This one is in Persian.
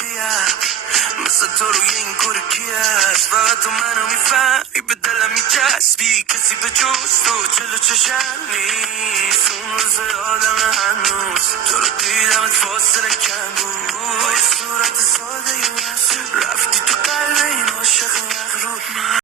پیم مثل تو روی این کوره کی هست فقط تو منو میفهمی به دلم میچسبی کسی به جز تو جلو چشم نیست اون روز آدم هنوز تو رو دیدمت فاصله کم بود با یه صورت ساده رفتی تو قلب این عاشق مغرور